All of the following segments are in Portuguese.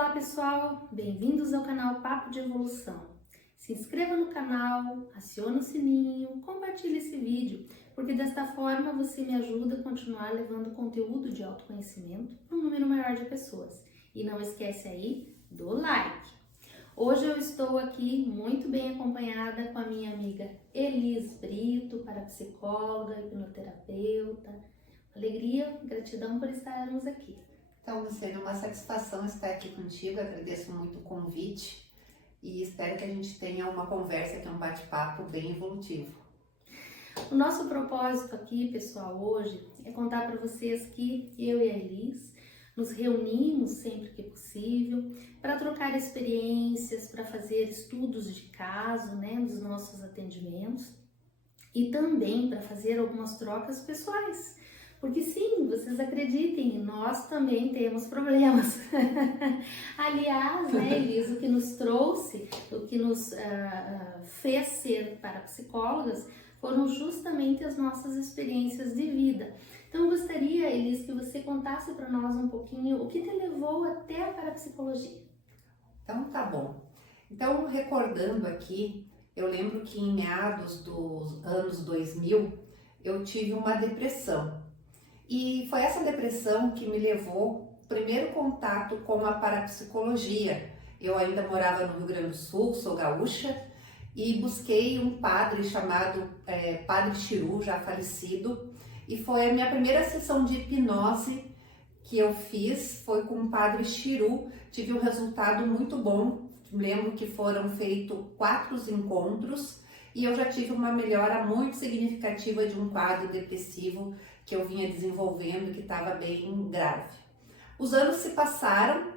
Olá pessoal, bem-vindos ao canal Papo de Evolução. Se inscreva no canal, acione o sininho, compartilhe esse vídeo, porque desta forma você me ajuda a continuar levando conteúdo de autoconhecimento para um número maior de pessoas. E não esquece aí do like. Hoje eu estou aqui muito bem acompanhada com a minha amiga Elis Brito, parapsicóloga, hipnoterapeuta. Alegria, gratidão por estarmos aqui. Então, Luciana, uma satisfação estar aqui contigo, agradeço muito o convite e espero que a gente tenha uma conversa, que é um bate-papo bem evolutivo. O nosso propósito aqui, pessoal, hoje é contar para vocês que eu e a Elis nos reunimos sempre que possível para trocar experiências, para fazer estudos de caso, dos nossos atendimentos e também para fazer algumas trocas pessoais. Porque sim, vocês acreditem, nós também temos problemas. Aliás, Elis, o que nos trouxe, o que nos fez ser parapsicólogas foram justamente as nossas experiências de vida. Então eu gostaria, Elis, que você contasse para nós um pouquinho o que te levou até a parapsicologia. Então tá bom. Então, recordando aqui, eu lembro que em meados dos anos 2000, eu tive uma depressão. E foi essa depressão que me levou ao primeiro contato com a parapsicologia. Eu ainda morava no Rio Grande do Sul, sou gaúcha, e busquei um padre chamado Padre Chiru, já falecido, e foi a minha primeira sessão de hipnose que eu fiz, foi com o Padre Chiru. Tive um resultado muito bom, lembro que foram feitos 4 encontros, e eu já tive uma melhora muito significativa de um quadro depressivo que eu vinha desenvolvendo, que estava bem grave. Os anos se passaram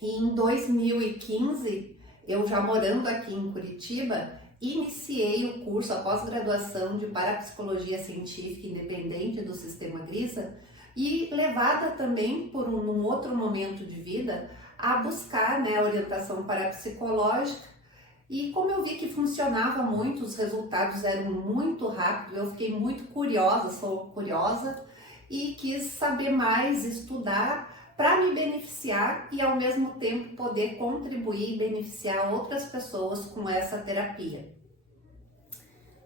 e em 2015, eu já morando aqui em Curitiba, iniciei o curso, a pós-graduação de Parapsicologia Científica Independente do Sistema Grisa, e levada também por um outro momento de vida a buscar a orientação parapsicológica. E como eu vi que funcionava muito, os resultados eram muito rápidos, eu fiquei muito curiosa, sou curiosa, e quis saber mais, estudar para me beneficiar e ao mesmo tempo poder contribuir e beneficiar outras pessoas com essa terapia.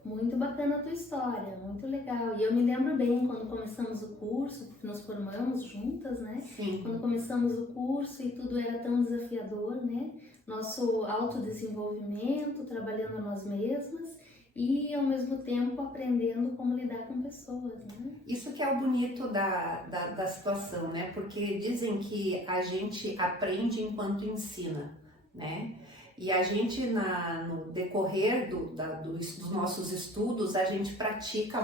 Muito bacana a tua história, muito legal. E eu me lembro bem quando começamos o curso, porque nós formamos juntas, né? Sim. Quando começamos o curso e tudo era tão desafiador, né? Nosso autodesenvolvimento, trabalhando nós mesmas e ao mesmo tempo aprendendo como lidar com pessoas, né? Isso que é o bonito da situação, né? Porque dizem que a gente aprende enquanto ensina, né? E a gente, no decorrer dos nossos estudos, a gente pratica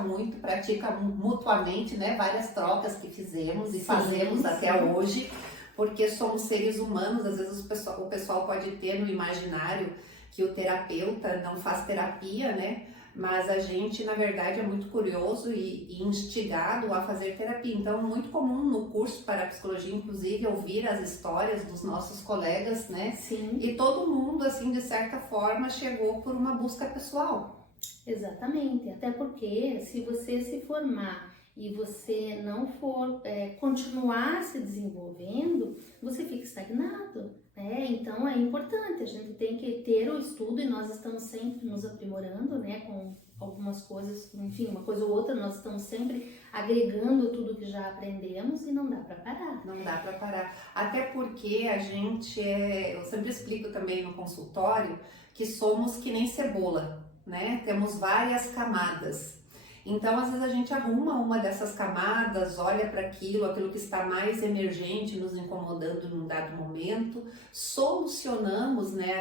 mutuamente, né? Várias trocas que fizemos e fazemos até hoje, porque somos seres humanos. Às vezes o pessoal pode ter no imaginário que o terapeuta não faz terapia, né? Mas a gente, na verdade, é muito curioso e instigado a fazer terapia. Então, é muito comum no curso para psicologia, inclusive, ouvir as histórias dos nossos colegas, né? Sim. E todo mundo, assim, de certa forma, chegou por uma busca pessoal. Exatamente. Até porque, se você se formar e você não for continuar se desenvolvendo, você fica estagnado, né? Então é importante, a gente tem que ter o estudo e nós estamos sempre nos aprimorando, né? Com algumas coisas, enfim, uma coisa ou outra, nós estamos sempre agregando tudo que já aprendemos e não dá para parar. Não dá para parar, até porque a gente eu sempre explico também no consultório que somos que nem cebola, né? Temos várias camadas. Então, às vezes a gente arruma uma dessas camadas, olha para aquilo que está mais emergente, nos incomodando num dado momento, solucionamos, né,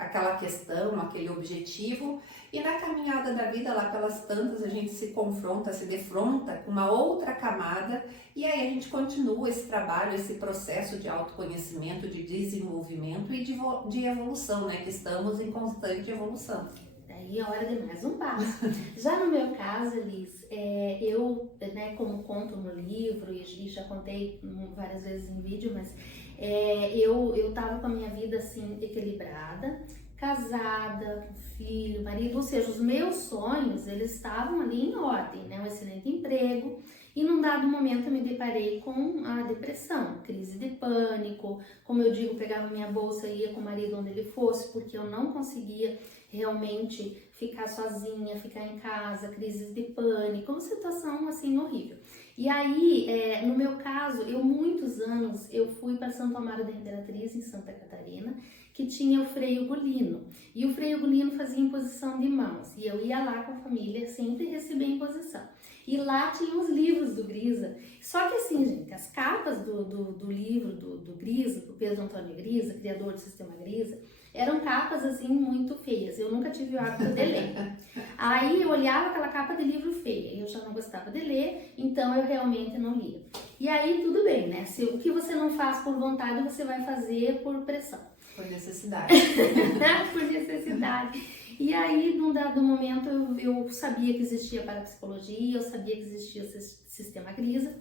aquela questão, aquele objetivo, e na caminhada da vida, lá pelas tantas, a gente se confronta, se defronta com uma outra camada, e aí a gente continua esse trabalho, esse processo de autoconhecimento, de desenvolvimento e de evolução, né, que estamos em constante evolução. Aí é hora de mais um passo. Já no meu caso, Elis, eu, como conto no livro e já contei várias vezes em vídeo, mas eu tava com a minha vida assim equilibrada, casada, com filho, marido, ou seja, os meus sonhos, eles estavam ali em ordem, né? Um excelente emprego E num dado momento eu me deparei com a depressão, crise de pânico, como eu digo, pegava minha bolsa e ia com o marido onde ele fosse, porque eu não conseguia realmente ficar sozinha, ficar em casa, crises de pânico, uma situação assim horrível. E aí, no meu caso, muitos anos eu fui para Santo Amaro da Imperatriz, em Santa Catarina, que tinha o Frei Ugolino. E o Frei Ugolino fazia imposição de mãos. E eu ia lá com a família, sempre recebia imposição. E lá tinha os livros do Grisa. Só que assim, gente, as capas do livro do Grisa, do Pedro Antônio Grisa, criador do Sistema Grisa, eram capas assim muito feias. Eu nunca tive o hábito de ler. Aí eu olhava aquela capa de livro feia, eu já não gostava de ler, então eu realmente não lia. E aí tudo bem, né? Se o que você não faz por vontade, você vai fazer por pressão. Por necessidade. Por necessidade. E aí, num dado momento, eu sabia que existia parapsicologia, eu sabia que existia o Sistema Grisa,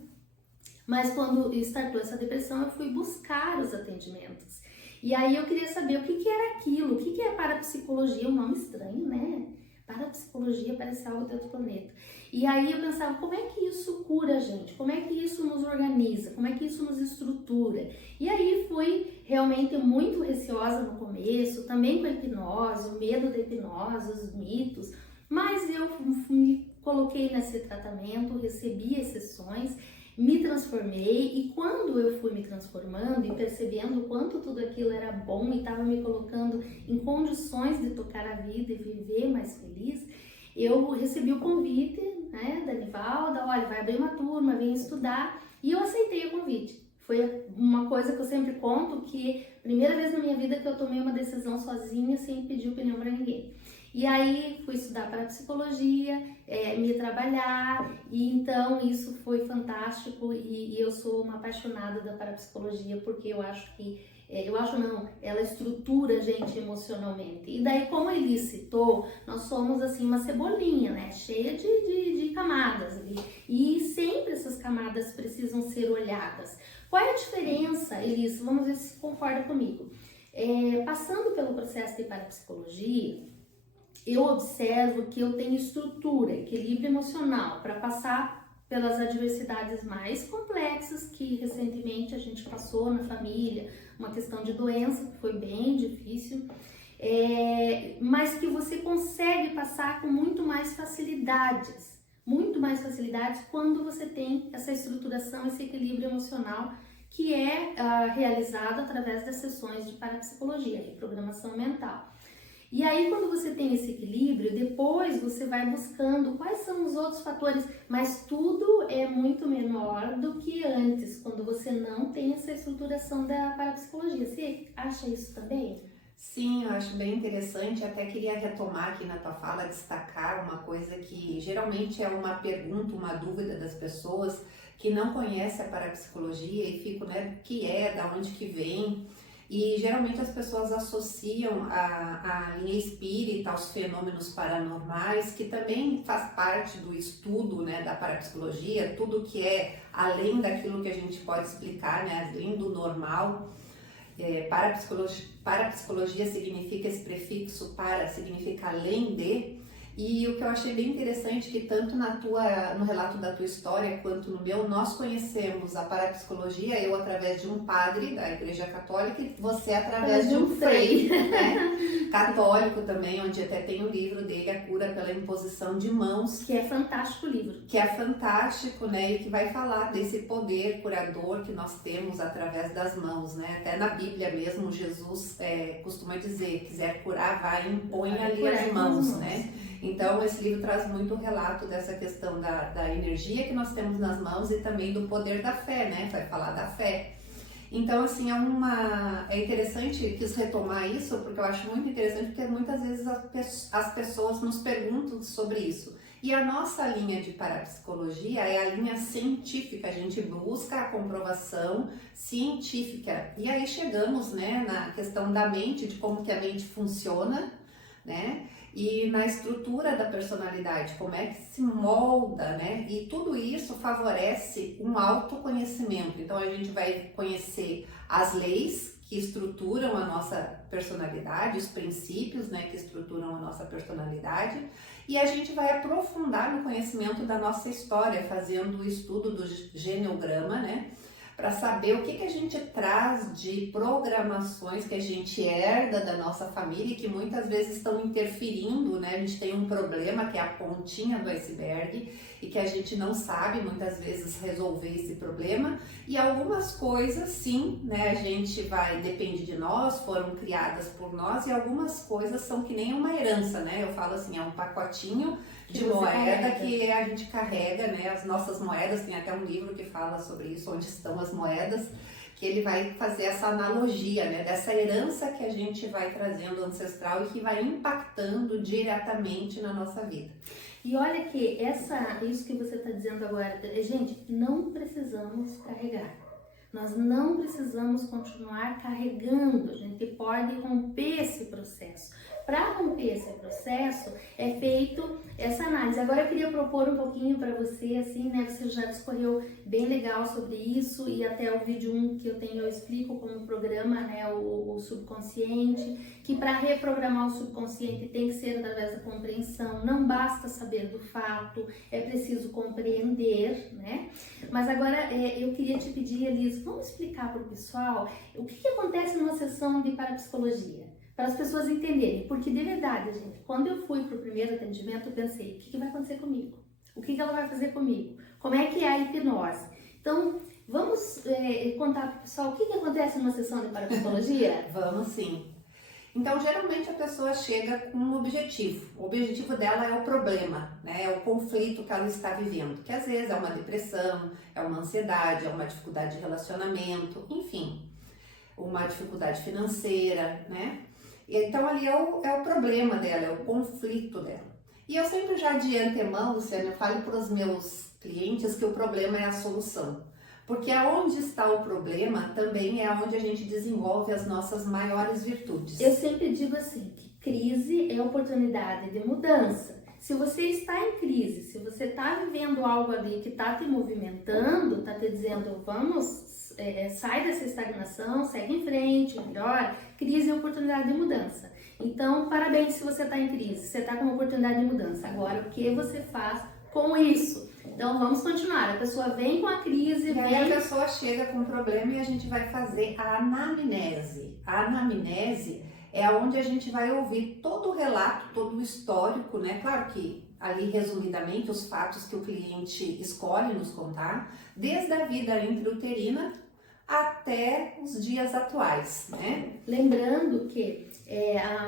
mas quando startou essa depressão, eu fui buscar os atendimentos. E aí eu queria saber o que era aquilo, o que é parapsicologia, um nome estranho, né? Parapsicologia parece algo de outro planeta. E aí eu pensava, como é que isso cura a gente? Como é que isso nos organiza? Como é que isso nos estrutura? E aí fui realmente muito receosa no começo, também com a hipnose, o medo da hipnose, os mitos, mas eu me coloquei nesse tratamento, recebi as sessões, me transformei, e quando eu fui me transformando e percebendo o quanto tudo aquilo era bom e estava me colocando em condições de tocar a vida e viver mais feliz, eu recebi o convite, né, da Nivalda, olha, vai abrir uma turma, vem estudar, e eu aceitei o convite. Foi uma coisa que eu sempre conto, que primeira vez na minha vida que eu tomei uma decisão sozinha, sem pedir opinião para ninguém. E aí fui estudar parapsicologia, me trabalhar, e então isso foi fantástico, e eu sou uma apaixonada da parapsicologia, porque eu acho que, ela estrutura a gente emocionalmente. E daí, como ele citou, nós somos assim uma cebolinha, né, cheia de camadas, e sempre essas camadas precisam ser olhadas. Qual é a diferença, Elis? Vamos ver se concorda comigo. Passando pelo processo de parapsicologia, eu observo que eu tenho estrutura, equilíbrio emocional para passar pelas adversidades mais complexas que recentemente a gente passou na família, uma questão de doença que foi bem difícil, mas que você consegue passar com muito mais facilidades quando você tem essa estruturação, esse equilíbrio emocional que é realizado através das sessões de parapsicologia, reprogramação mental. E aí, quando você tem esse equilíbrio, depois você vai buscando quais são os outros fatores, mas tudo é muito menor do que antes, quando você não tem essa estruturação da parapsicologia. Você acha isso também? Sim, eu acho bem interessante. Até queria retomar aqui na tua fala, destacar uma coisa que geralmente é uma pergunta, uma dúvida das pessoas que não conhecem a parapsicologia e ficam, né, o que é, da onde que vem. E geralmente as pessoas associam a linha espírita aos fenômenos paranormais, que também faz parte do estudo, né, da parapsicologia, tudo que é além daquilo que a gente pode explicar, né, além do normal. Parapsicologia significa esse prefixo para, significa além de. E o que eu achei bem interessante, que tanto no relato da tua história quanto no meu, nós conhecemos a parapsicologia, eu através de um padre da Igreja Católica e você através de um frei, né? Católico também, onde até tem o livro dele, A Cura pela Imposição de Mãos. Que é fantástico o livro. Que é fantástico, né? E que vai falar desse poder curador que nós temos através das mãos, né? Até na Bíblia mesmo, Jesus costuma dizer, quiser curar, vai e impõe ali as mãos, né? Então, esse livro traz muito relato dessa questão da energia que nós temos nas mãos e também do poder da fé, né? Vai falar da fé. Então, assim, é interessante, quis retomar isso, porque eu acho muito interessante, porque muitas vezes as pessoas nos perguntam sobre isso. E a nossa linha de parapsicologia é a linha científica, a gente busca a comprovação científica. E aí chegamos, né, na questão da mente, de como que a mente funciona, né? E na estrutura da personalidade, como é que se molda, né? E tudo isso favorece um autoconhecimento. Então a gente vai conhecer as leis que estruturam a nossa personalidade, os princípios, né, que estruturam a nossa personalidade, e a gente vai aprofundar no conhecimento da nossa história, fazendo o estudo do geneograma, né, para saber o que a gente traz de programações que a gente herda da nossa família e que muitas vezes estão interferindo, né? A gente tem um problema que é a pontinha do iceberg e que a gente não sabe muitas vezes resolver esse problema, e algumas coisas sim, né? A gente depende de nós, foram criadas por nós, e algumas coisas são que nem uma herança, né? Eu falo assim, é um pacotinho de moeda que a gente carrega, né? As nossas moedas, tem até um livro que fala sobre isso, onde estão as moedas, que ele vai fazer essa analogia, né? Dessa herança que a gente vai trazendo ancestral e que vai impactando diretamente na nossa vida. E olha que isso que você está dizendo agora, gente, não precisamos carregar. Nós não precisamos continuar carregando, a gente pode romper esse processo. Para romper esse processo, é feito essa análise. Agora eu queria propor um pouquinho para você, assim, né? Você já discorreu bem legal sobre isso, e até o vídeo 1 que eu tenho, eu explico como programa, né, o subconsciente, que para reprogramar o subconsciente tem que ser através da compreensão, não basta saber do fato, é preciso compreender, né? Mas agora eu queria te pedir, Elis, vamos explicar para o pessoal o que acontece numa sessão de parapsicologia, para as pessoas entenderem, porque de verdade, gente, quando eu fui para o primeiro atendimento, eu pensei, o que vai acontecer comigo? O que ela vai fazer comigo? Como é que é a hipnose? Então, vamos contar para o pessoal o que acontece numa sessão de parapsicologia? Vamos sim. Então, geralmente a pessoa chega com um objetivo. O objetivo dela é o problema, né? É o conflito que ela está vivendo, que às vezes é uma depressão, é uma ansiedade, é uma dificuldade de relacionamento, enfim, uma dificuldade financeira, né? Então ali é o problema dela, é o conflito dela. E eu sempre já de antemão, Luciana, eu falo para os meus clientes que o problema é a solução. Porque aonde está o problema também é onde a gente desenvolve as nossas maiores virtudes. Eu sempre digo assim, que crise é oportunidade de mudança. Se você está em crise, se você está vivendo algo ali que está te movimentando, está te dizendo, vamos, sai dessa estagnação, segue em frente, melhora, crise é oportunidade de mudança. Então, parabéns se você está em crise, você está com uma oportunidade de mudança. Agora, o que você faz com isso? Então, vamos continuar. A pessoa vem com a crise, e aí a pessoa chega com um problema e a gente vai fazer a anamnese. A anamnese é onde a gente vai ouvir todo o relato, todo o histórico, né? Claro que ali, resumidamente, os fatos que o cliente escolhe nos contar, desde a vida intrauterina até os dias atuais, né? Lembrando que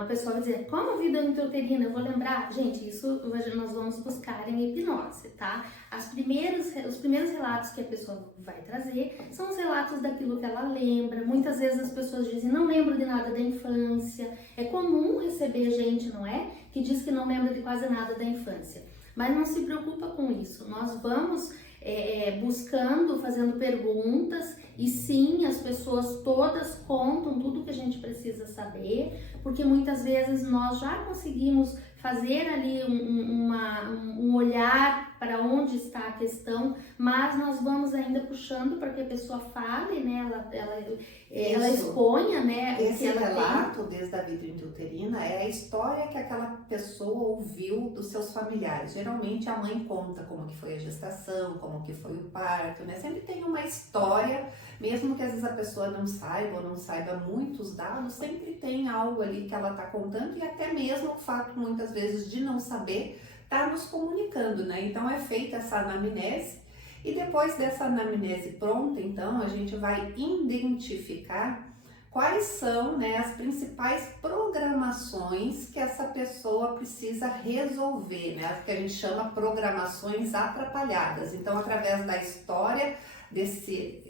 a pessoa vai dizer, como a vida intrauterina, eu vou lembrar, gente, isso nós vamos buscar em hipnose, tá? Os primeiros relatos que a pessoa vai trazer são os relatos daquilo que ela lembra. Muitas vezes as pessoas dizem, não lembro de nada da infância. É comum receber gente, não é? Que diz que não lembra de quase nada da infância. Mas não se preocupa com isso. Nós vamos buscando, fazendo perguntas, e sim, as pessoas todas contam tudo que a gente precisa saber, porque muitas vezes nós já conseguimos fazer ali um olhar para onde está a questão, mas nós vamos ainda puxando para que a pessoa fale, né? Ela exponha, né? Esse relato, desde a vida intrauterina, é a história que aquela pessoa ouviu dos seus familiares. Geralmente a mãe conta como que foi a gestação, como que foi o parto, né? Sempre tem uma história, mesmo que às vezes a pessoa não saiba ou não saiba muitos dados, sempre tem algo ali que ela está contando, e até mesmo o fato, muitas vezes, de não saber, está nos comunicando, né? Então é feita essa anamnese, e depois dessa anamnese pronta, então, a gente vai identificar quais são, né, as principais programações que essa pessoa precisa resolver, né? Que a gente chama programações atrapalhadas. Então, através da história,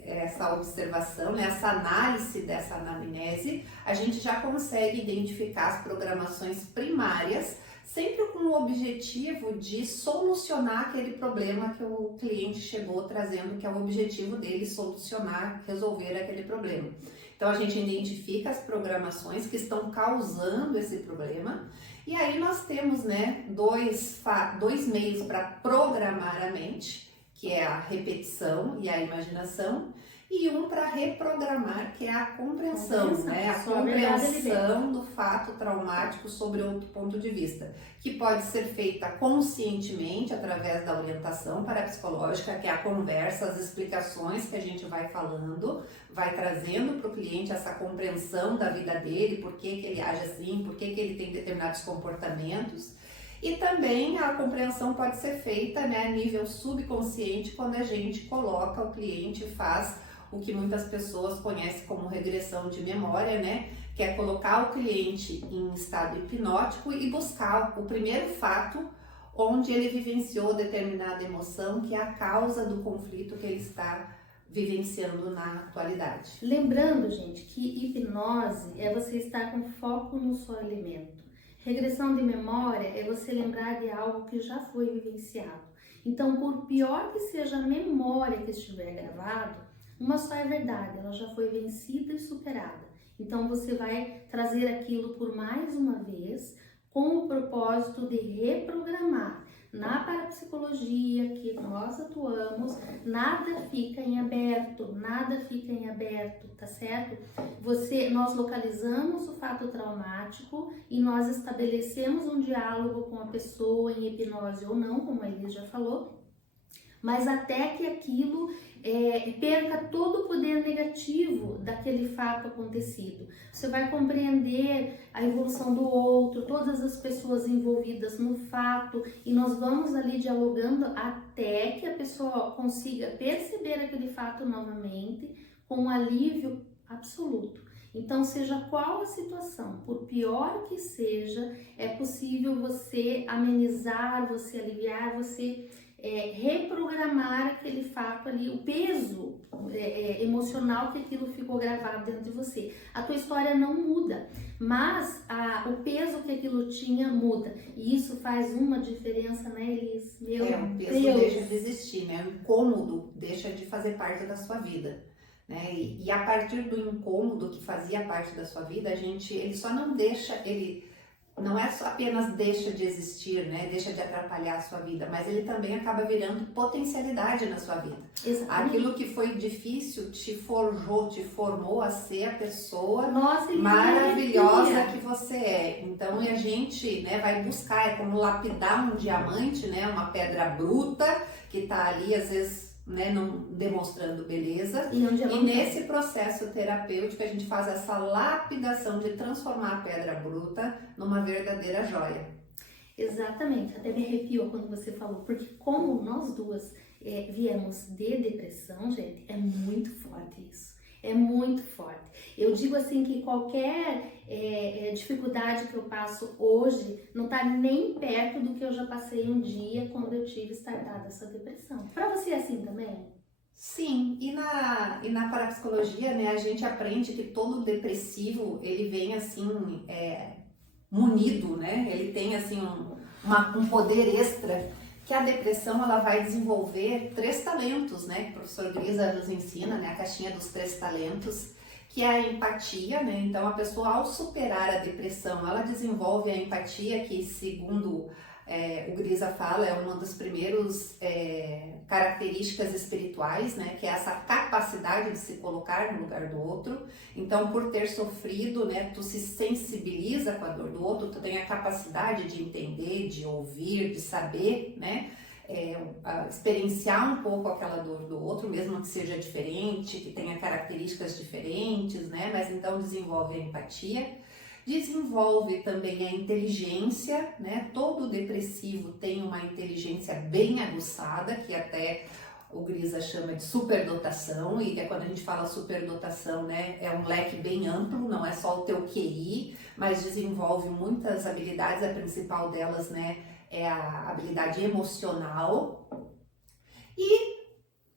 essa observação, né, essa análise dessa anamnese, a gente já consegue identificar as programações primárias, sempre com o objetivo de solucionar aquele problema que o cliente chegou trazendo, que é o objetivo dele, solucionar, resolver aquele problema. Então a gente identifica as programações que estão causando esse problema, e aí nós temos, né, dois meios para programar a mente, que é a repetição e a imaginação, e um para reprogramar, que é a compreensão, né? A Só a verdade compreensão do fato traumático sobre outro ponto de vista, que pode ser feita conscientemente através da orientação parapsicológica, que é a conversa, as explicações que a gente vai falando, vai trazendo para o cliente essa compreensão da vida dele, por que ele age assim, por que ele tem determinados comportamentos. E também a compreensão pode ser feita, né, a nível subconsciente, quando a gente coloca o cliente, faz o que muitas pessoas conhecem como regressão de memória, né, que é colocar o cliente em estado hipnótico e buscar o primeiro fato onde ele vivenciou determinada emoção, que é a causa do conflito que ele está vivenciando na atualidade. Lembrando, gente, que hipnose é você estar com foco no seu elemento. Regressão de memória é você lembrar de algo que já foi vivenciado. Então, por pior que seja a memória que estiver gravado, uma só é verdade, ela já foi vencida e superada. Então, você vai trazer aquilo por mais uma vez com o propósito de reprogramar. Na parapsicologia que nós atuamos, nada fica em aberto, tá certo? Nós localizamos o fato traumático e nós estabelecemos um diálogo com a pessoa em hipnose ou não, como a Elis já falou, mas até que aquilo perca todo o poder negativo daquele fato acontecido. Você vai compreender a evolução do outro, todas as pessoas envolvidas no fato, e nós vamos ali dialogando até que a pessoa consiga perceber aquele fato novamente com um alívio absoluto. Então, seja qual a situação, por pior que seja, é possível você amenizar, você aliviar, você reprogramar aquele fato ali, o peso emocional que aquilo ficou gravado dentro de você. A tua história não muda, mas o peso que aquilo tinha muda. E isso faz uma diferença, né, Elis? Meu o peso Deus. deixa de existir, né? O incômodo deixa de fazer parte da sua vida. Né? E a partir do incômodo que fazia parte da sua vida, ele só não deixa, ele não é só apenas deixa de existir, né? Deixa de atrapalhar a sua vida, mas ele também acaba virando potencialidade na sua vida. Exatamente. Aquilo que foi difícil te forjou, te formou a ser a pessoa maravilhosa que você é. Então a gente, né, vai buscar, é como lapidar um diamante, né? Uma pedra bruta que está ali às vezes, né, não demonstrando beleza, e nesse processo terapêutico a gente faz essa lapidação de transformar a pedra bruta numa verdadeira joia. Exatamente, até me arrepiou quando você falou, porque como nós duas viemos de depressão, gente, é muito forte isso. É muito forte. Eu digo assim que qualquer dificuldade que eu passo hoje não tá nem perto do que eu já passei um dia quando eu tive startada essa depressão. Pra você é assim também? Sim, e na parapsicologia, né, a gente aprende que todo depressivo, ele vem assim, munido, né? Ele tem assim um poder extra, que a depressão ela vai desenvolver 3 talentos, né? Que o professor Grisa nos ensina, né? A caixinha dos 3 talentos, que é a empatia, né? Então a pessoa, ao superar a depressão, ela desenvolve a empatia, que segundo o Grisa fala, é uma das primeiras características espirituais, né? Que é essa capacidade de se colocar no lugar do outro. Então, por ter sofrido, né? Tu se sensibiliza com a dor do outro, tu tem a capacidade de entender, de ouvir, de saber, né? Experienciar um pouco aquela dor do outro, mesmo que seja diferente, que tenha características diferentes, né? Mas então desenvolve a empatia. Desenvolve também a inteligência, né? Todo depressivo tem uma inteligência bem aguçada, que até o Grisa chama de superdotação, e que quando a gente fala superdotação, né, é um leque bem amplo, não é só o teu QI, mas desenvolve muitas habilidades, a principal delas, né, é a habilidade emocional, e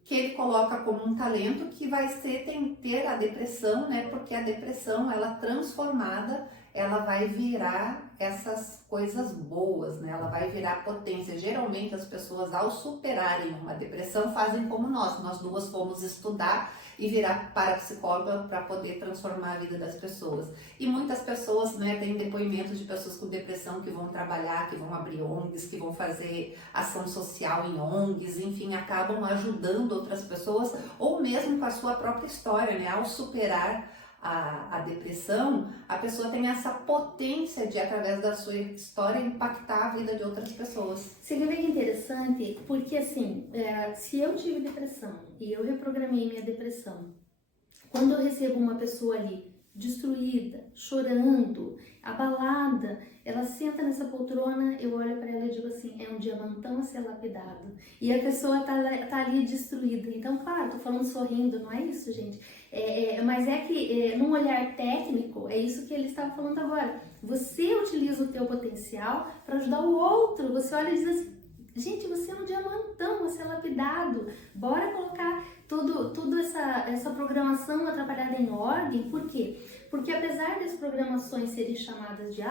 que ele coloca como um talento que vai ter a depressão, né? Porque a depressão, ela transformada, ela vai virar essas coisas boas, né? Ela vai virar potência. Geralmente as pessoas, ao superarem uma depressão, fazem como nós duas fomos estudar e virar parapsicóloga para poder transformar a vida das pessoas. E muitas pessoas, né, têm depoimentos de pessoas com depressão que vão trabalhar, que vão abrir ONGs, que vão fazer ação social em ONGs, enfim, acabam ajudando outras pessoas, ou mesmo com a sua própria história, né? Ao superar a depressão, a pessoa tem essa potência de, através da sua história, impactar a vida de outras pessoas. Você vê que interessante, porque assim, se eu tive depressão e eu reprogramei minha depressão, quando eu recebo uma pessoa ali destruída, chorando, abalada, ela senta nessa poltrona, eu olho para ela e digo assim, é um diamantão a ser lapidado. E a pessoa tá ali destruída. Então, claro, tô falando sorrindo, não é isso, gente? Mas é que, num olhar técnico, é isso que ele estava falando agora. Você utiliza o teu potencial para ajudar o outro. Você olha e diz assim, gente, você é um diamantão a ser lapidado. Bora colocar tudo essa programação atrapalhada em ordem. Por quê? Porque apesar das programações serem chamadas de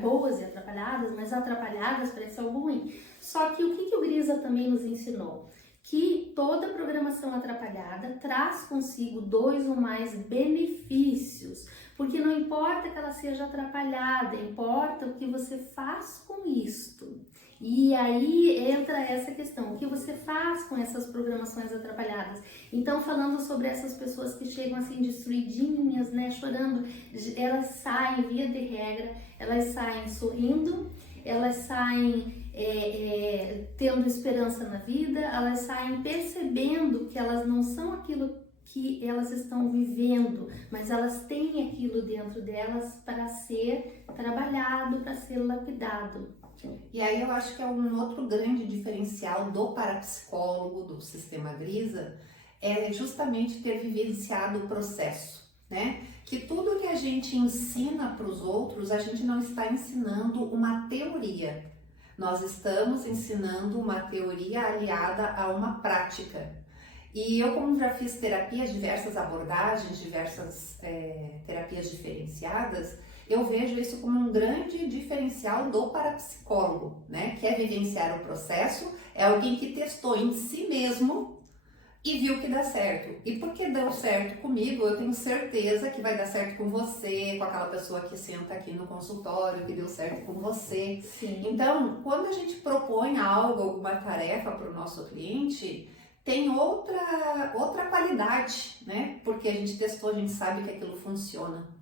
boas e atrapalhadas, mas atrapalhadas parece algo ruim. Só que o que o Grisa também nos ensinou? Que toda programação atrapalhada traz consigo 2 ou mais benefícios. Porque não importa que ela seja atrapalhada, importa o que você faz com isto. E aí entra essa questão, o que você faz com essas programações atrapalhadas? Então, falando sobre essas pessoas que chegam assim destruidinhas, né, chorando, elas saem, via de regra, elas saem sorrindo, elas saem tendo esperança na vida, elas saem percebendo que elas não são aquilo que elas estão vivendo, mas elas têm aquilo dentro delas para ser trabalhado, para ser lapidado. E aí eu acho que é um outro grande diferencial do parapsicólogo, do sistema Grisa, é justamente ter vivenciado o processo, né? Que tudo que a gente ensina para os outros, a gente não está ensinando uma teoria. Nós estamos ensinando uma teoria aliada a uma prática. E eu, como já fiz terapias, diversas abordagens, diversas terapias diferenciadas, eu vejo isso como um grande diferencial do parapsicólogo, né? Que é vivenciar o processo, é alguém que testou em si mesmo e viu que dá certo. E porque deu certo comigo, eu tenho certeza que vai dar certo com você, com aquela pessoa que senta aqui no consultório, que deu certo com você. Sim. Então, quando a gente propõe algo, alguma tarefa para o nosso cliente, tem outra qualidade, né? Porque a gente testou, a gente sabe que aquilo funciona.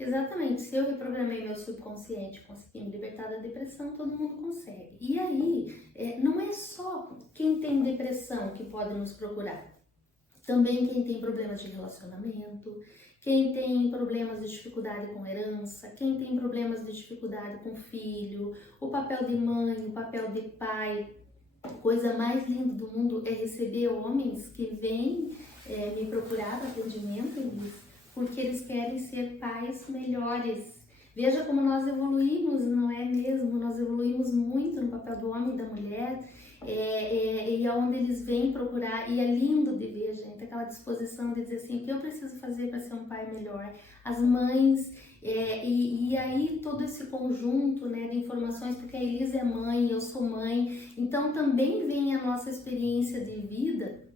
Exatamente, se eu reprogramei meu subconsciente, consegui me libertar da depressão, todo mundo consegue. E aí, não é só quem tem depressão que pode nos procurar. Também quem tem problemas de relacionamento, quem tem problemas de dificuldade com herança, quem tem problemas de dificuldade com filho, o papel de mãe, o papel de pai. Coisa mais linda do mundo é receber homens que vêm me procurar para atendimento, porque eles querem ser pais melhores. Veja como nós evoluímos, não é mesmo? Nós evoluímos muito no papel do homem e da mulher, e aonde eles vêm procurar, e é lindo de ver, gente, aquela disposição de dizer assim, o que eu preciso fazer para ser um pai melhor? As mães, e aí todo esse conjunto, né, de informações, porque a Elisa é mãe, eu sou mãe, então também vem a nossa experiência de vida,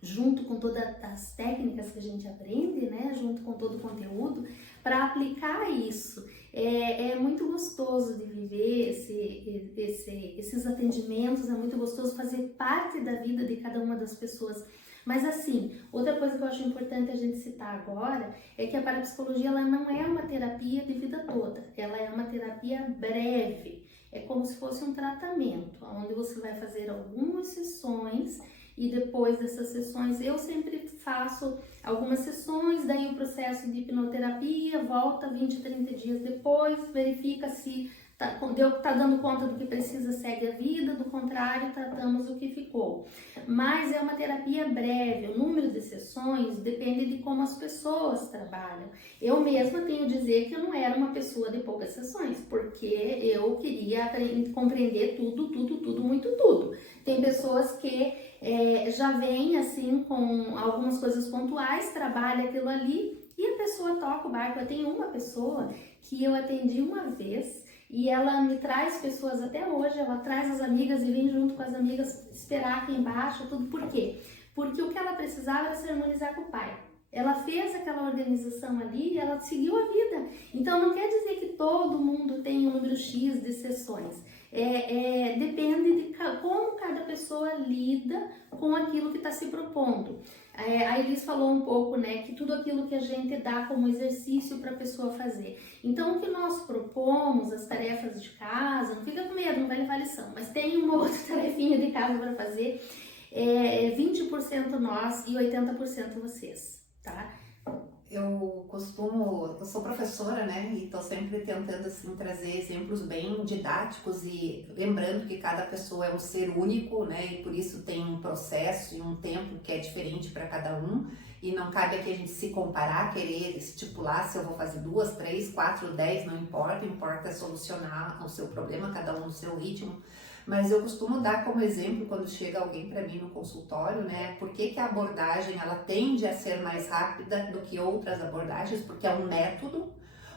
junto com todas as técnicas que a gente aprende, né, junto com todo o conteúdo, para aplicar isso. É muito gostoso de viver esses atendimentos, é muito gostoso fazer parte da vida de cada uma das pessoas. Mas assim, outra coisa que eu acho importante a gente citar agora é que a parapsicologia ela não é uma terapia de vida toda, ela é uma terapia breve, é como se fosse um tratamento, onde você vai fazer algumas sessões. E depois dessas sessões, eu sempre faço algumas sessões, daí o processo de hipnoterapia, volta 20, 30 dias depois, verifica se tá dando conta do que precisa, segue a vida, do contrário, tratamos o que ficou. Mas é uma terapia breve, o número de sessões depende de como as pessoas trabalham. Eu mesma tenho a dizer que eu não era uma pessoa de poucas sessões, porque eu queria compreender tudo, muito tudo. Tem pessoas que já vem assim com algumas coisas pontuais, trabalha aquilo ali E a pessoa toca o barco. Eu tenho uma pessoa que eu atendi uma vez e ela me traz pessoas até hoje, ela traz as amigas e vem junto com as amigas esperar aqui embaixo, tudo. Por quê? Porque o que ela precisava era se harmonizar com o pai. Ela fez aquela organização ali e ela seguiu a vida. Então não quer dizer que todo mundo tem um número X de sessões. Depende de como cada pessoa lida com aquilo que está se propondo. A Elis falou um pouco, né, que tudo aquilo que a gente dá como exercício para a pessoa fazer. Então, o que nós propomos, as tarefas de casa, não fica com medo, não vai levar lição, mas tem uma outra tarefinha de casa para fazer, 20% nós e 80% vocês, tá? Eu sou professora, né, e tô sempre tentando, assim, trazer exemplos bem didáticos e lembrando que cada pessoa é um ser único, né, e por isso tem um processo e um tempo que é diferente para cada um, e não cabe aqui a gente se comparar, querer estipular se eu vou fazer 2, 3, 4, 10, não importa, importa solucionar o seu problema, cada um no seu ritmo. Mas eu costumo dar como exemplo quando chega alguém para mim no consultório, né? Por que a abordagem ela tende a ser mais rápida do que outras abordagens? Porque é um método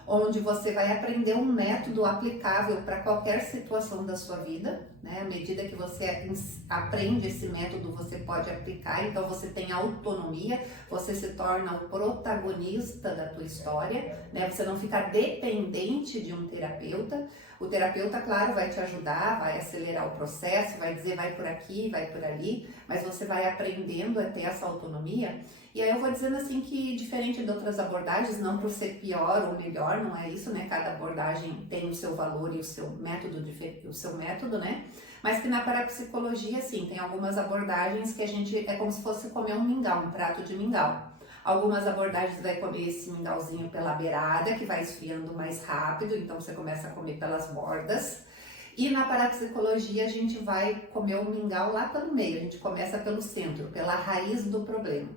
onde você vai aprender um método aplicável para qualquer situação da sua vida, né? À medida que você aprende esse método, você pode aplicar, então você tem autonomia, você se torna o protagonista da tua história, né? Você não fica dependente de um terapeuta. O terapeuta, claro, vai te ajudar, vai acelerar o processo, vai dizer vai por aqui, vai por ali, mas você vai aprendendo a ter essa autonomia. E aí eu vou dizendo assim que, diferente de outras abordagens, não por ser pior ou melhor, não é isso, né? Cada abordagem tem o seu valor e o seu método, né? Mas que na parapsicologia, sim, tem algumas abordagens que a gente, é como se fosse comer um mingau, um prato de mingau. Algumas abordagens vai comer esse mingauzinho pela beirada, que vai esfriando mais rápido, então você começa a comer pelas bordas. E na parapsicologia a gente vai comer o mingau lá pelo meio, a gente começa pelo centro, pela raiz do problema.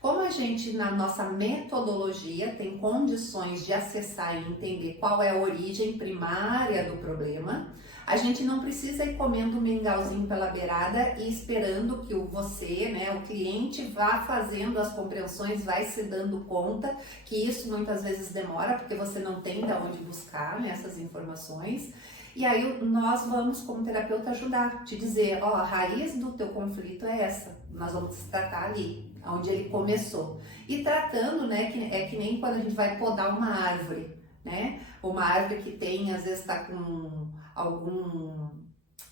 Como a gente, na nossa metodologia, tem condições de acessar e entender qual é a origem primária do problema, a gente não precisa ir comendo o mingauzinho pela beirada e esperando que você, né, o cliente, vá fazendo as compreensões, vai se dando conta, que isso muitas vezes demora, porque você não tem de onde buscar, né, essas informações. E aí nós vamos, como terapeuta, ajudar, te dizer, ó, a raiz do teu conflito é essa, nós vamos tratar ali, onde ele começou. E tratando, né, que nem quando a gente vai podar uma árvore, né, uma árvore que tem, às vezes tá com algum,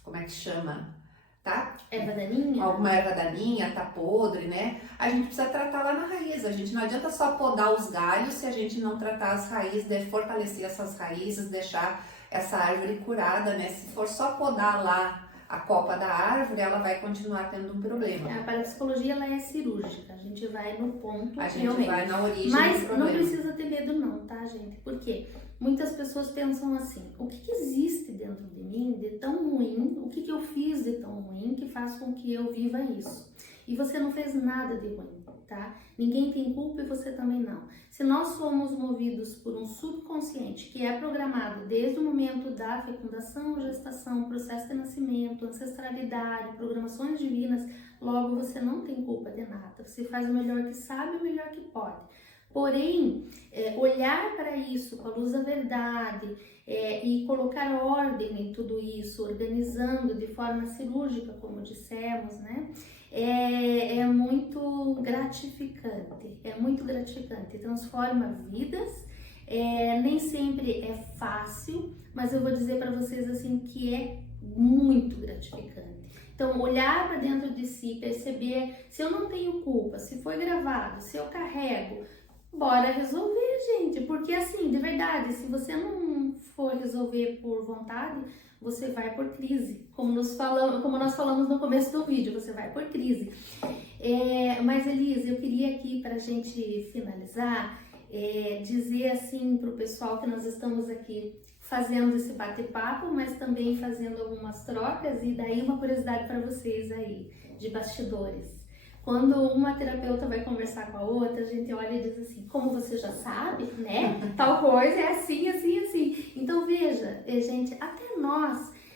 como é que chama, tá? Erva daninha? Alguma erva daninha, tá podre, né? A gente precisa tratar lá na raiz, a gente não adianta só podar os galhos se a gente não tratar as raízes, fortalecer essas raízes, deixar essa árvore curada, né? Se for só podar lá a copa da árvore, ela vai continuar tendo um problema. A parapsicologia ela é cirúrgica, a gente vai no ponto, a gente vai na origem mas do problema. Não precisa ter medo não, tá, gente? Por quê? Muitas pessoas pensam assim, o que existe dentro de mim de tão ruim, o que eu fiz de tão ruim que faz com que eu viva isso? E você não fez nada de ruim, tá? Ninguém tem culpa e você também não. Se nós somos movidos por um subconsciente que é programado desde o momento da fecundação, gestação, processo de nascimento, ancestralidade, programações divinas, logo você não tem culpa de nada. Você faz o melhor que sabe, o melhor que pode. Porém, olhar para isso com a luz da verdade e colocar ordem em tudo isso, organizando de forma cirúrgica, como dissemos, né? É muito gratificante, transforma vidas, nem sempre é fácil, mas eu vou dizer para vocês assim que é muito gratificante. Então, olhar para dentro de si, perceber se eu não tenho culpa, se foi gravado, se eu carrego, bora resolver, gente, porque assim, de verdade, se você não for resolver por vontade, você vai por crise, como nós falamos no começo do vídeo, você vai por crise. Mas Elise, eu queria aqui para a gente finalizar, dizer assim para o pessoal que nós estamos aqui fazendo esse bate-papo, mas também fazendo algumas trocas, e daí uma curiosidade para vocês aí, de bastidores. Quando uma terapeuta vai conversar com a outra, a gente olha e diz assim, como você já sabe, né? Tal coisa é assim, assim, assim. Então veja, gente, até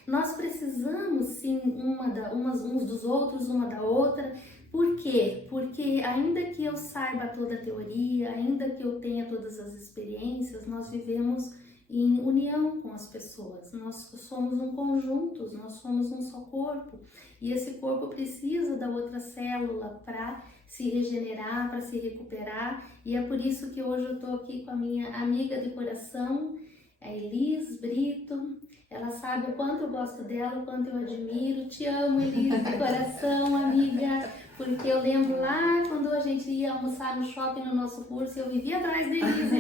nós precisamos sim uns dos outros, uma da outra, Por quê? Porque ainda que eu saiba toda a teoria, ainda que eu tenha todas as experiências, nós vivemos em união com as pessoas. Nós somos um conjunto, nós somos um só corpo. E esse corpo precisa da outra célula para se regenerar, para se recuperar. E é por isso que hoje eu estou aqui com a minha amiga de coração, a Elis Brito. Ela sabe o quanto eu gosto dela, o quanto eu admiro. Te amo, Elis, de coração, amiga. Porque eu lembro lá quando a gente ia almoçar no shopping no nosso curso, eu vivia atrás de Elis.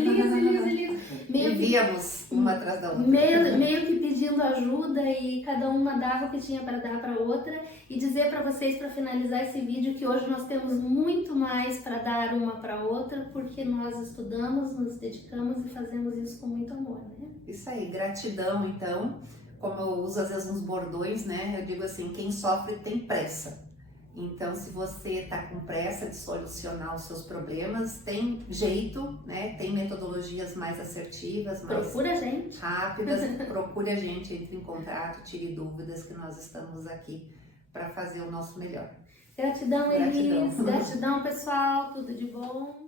Vivíamos uma atrás da outra. Meio que pedindo ajuda e cada uma dava o que tinha para dar para outra. E dizer para vocês, para finalizar esse vídeo, que hoje nós temos muito mais para dar uma para outra, porque nós estudamos, nos dedicamos e fazemos isso com muito amor, né? Isso aí, gratidão então. Como eu uso às vezes uns bordões, né? Eu digo assim, quem sofre tem pressa. Então, se você está com pressa de solucionar os seus problemas, tem jeito, né? Tem metodologias mais assertivas, mais Procura a gente. rápidas. Procure a gente, entre em contato, tire dúvidas, que nós estamos aqui para fazer o nosso melhor. Gratidão, Elis. Gratidão, pessoal. Tudo de bom.